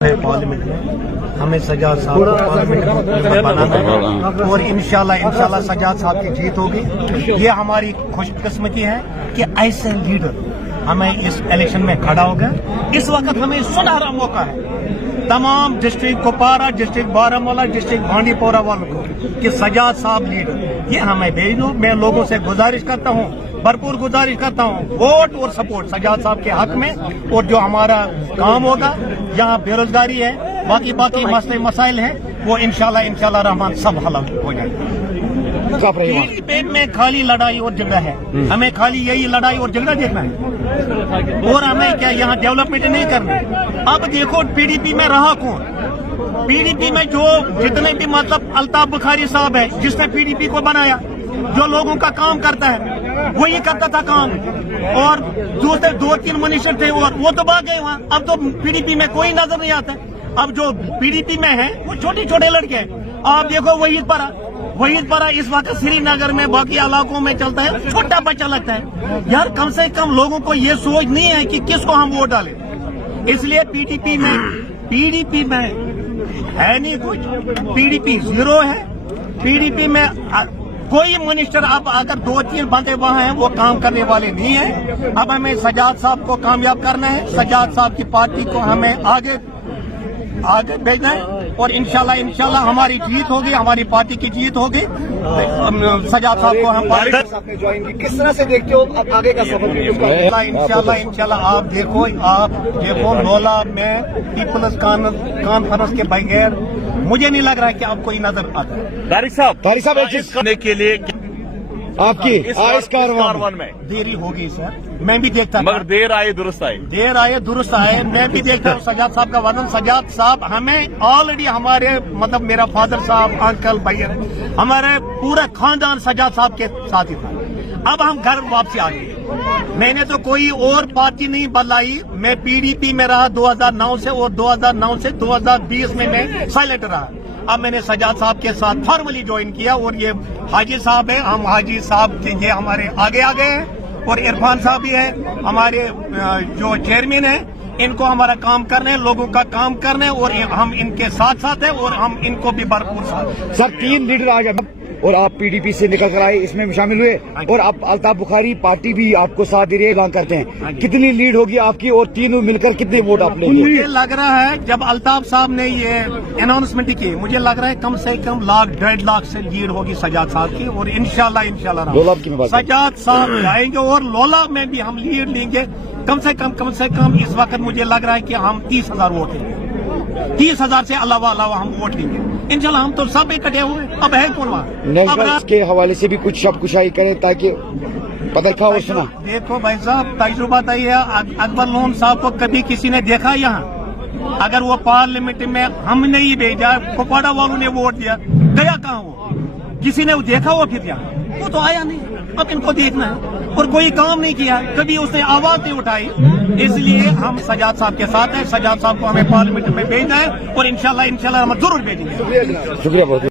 Parliament में हमें सजाद साहब को पार्लियामेंट में बनाना है और इंशाल्लाह सजाद साहब की जीत होगी। ये हमारी खुशकिस्मती है कि ऐसे लीडर हमें इस इलेक्शन में खड़ा हो गया। इस वक्त हमें सुनहरा मौका है तमाम district Kupwara, district Baramulla, district Bandipora वालों को कि सजाद साहब लीडर ये हमें भेज दो। मैं लोगों से गुजारिश करता हूँ, भरपूर गुजारिश करता हूँ, वोट और सपोर्ट सजाद साहब के हक में। और जो हमारा काम होगा, यहाँ बेरोजगारी है, बाकी मसले मसाइल हैं, वो इंशाल्लाह रहमान सब हल हो जाएगा। पीडीपी में खाली लड़ाई और झगड़ा है, हमें खाली यही लड़ाई और झगड़ा देखना है और हमें क्या यहाँ डेवलपमेंट नहीं करनी। अब देखो पीडीपी में रहा कौन? पीडीपी में जो जितने भी मतलब अल्ताफ बुखारी साहब है जिसने पीडीपी को बनाया, जो लोगों का काम करता है वो ये करता था काम, और दूसरे 2-3 मिनिस्टर थे और वो तो भाग गए वहाँ। अब तो पीडीपी में कोई नजर नहीं आता। अब जो पीडीपी में है वो छोटे छोटे लड़के हैं। आप देखो वहीद परा इस वक्त श्रीनगर में, बाकी इलाकों में चलता है, छोटा बच्चा लगता है। यार कम से कम लोगों को ये सोच नहीं है कि किसको हम वोट डालें। इसलिए पीडीपी में है नहीं कुछ, पीडीपी जीरो है। पीडीपी में कोई मिनिस्टर अब अगर 2-3 बंदे वहाँ हैं वो काम करने वाले नहीं है। अब हमें सजाद साहब को कामयाब करना है, सजाद साहब की पार्टी को हमें आगे भेजना है और इंशाल्लाह हमारी जीत होगी, हमारी पार्टी की जीत होगी। सजाद साहब को हम आपने ज्वाइन की, किस तरह से देखते हो अब आगे का सफर? इंशाल्लाह आप देखो नोला में पीपल्स कॉन्फ्रेंस के बगैर मुझे नहीं लग रहा है कि आप कोई नजर आता है। तारिक साहब एक चीज करने के लिए आपकी इस कारवान में देरी होगी सर, मैं भी देखता, मगर देर आए दुरुस्त आए। मैं भी देखता हूँ सजाद साहब का वजन। सजाद साहब हमें ऑलरेडी हमारे मतलब मेरा फादर साहब, अंकल, भैया, हमारे पूरा खानदान सजाद साहब के साथ ही था। अब हम घर वापसी आ गए। मैंने तो कोई और पार्टी नहीं बदलाई, मैं पीडीपी में रहा 2009 से, और 2009 से 2020 में मैं साइलेंट रहा। अब मैंने सजाद साहब के साथ फॉर्मली ज्वाइन किया और ये हाजी साहब है, हम हाजी साहब के ये हमारे आगे आ गए हैं, और इरफान साहब भी है हमारे जो चेयरमैन है। इनको हमारा काम करना है, लोगों का काम करना है, और हम इनके साथ हैं और हम इनको भी भरपूर साथ। सर 3 लीडर आ गए और आप पीडीपी से निकल कर आए, इसमें शामिल हुए, और आप अल्ताफ बुखारी पार्टी भी आपको साथ दे रही है, ऐलान करते हैं। कितनी लीड होगी आपकी और तीनों मिलकर कितने वोट आप लेंगे? मुझे लग रहा है जब अल्ताफ साहब ने ये अनाउंसमेंट की, मुझे लग रहा है कम से कम 1.5 लाख से लीड होगी सजाद साहब की, और इंशाल्लाह 2 लाख की सजाद साहब जाएंगे और लोला में भी हम लीड लेंगे। कम से कम इस वक्त मुझे लग रहा है कि हम 30,000 वोट लेंगे, 30,000 से अलावा हम वोट लेंगे इंशाल्लाह। हम तो सब इकट्ठे हुए, अब है कौन वहाँ? के हवाले से भी कुछ शब्द करें ताकि पता और सुना। देखो भाई साहब, तजुर्बा तय है। अकबर लोन साहब को कभी किसी ने देखा यहाँ? अगर वो पार्लियामेंट में हम नहीं भेजा, कुपवाड़ा वालों ने वोट दिया, गया कहाँ वो? किसी ने देखा वो फिर यहाँ? वो तो आया नहीं। अब इनको देखना है, और कोई काम नहीं किया, कभी उसने आवाज नहीं उठाई। इसलिए हम सजाद साहब के साथ हैं। सजाद साहब को हमें पार्लियामेंट में भेजना है और इंशाल्लाह हम जरूर भेजेंगे। शुक्रिया बहुत।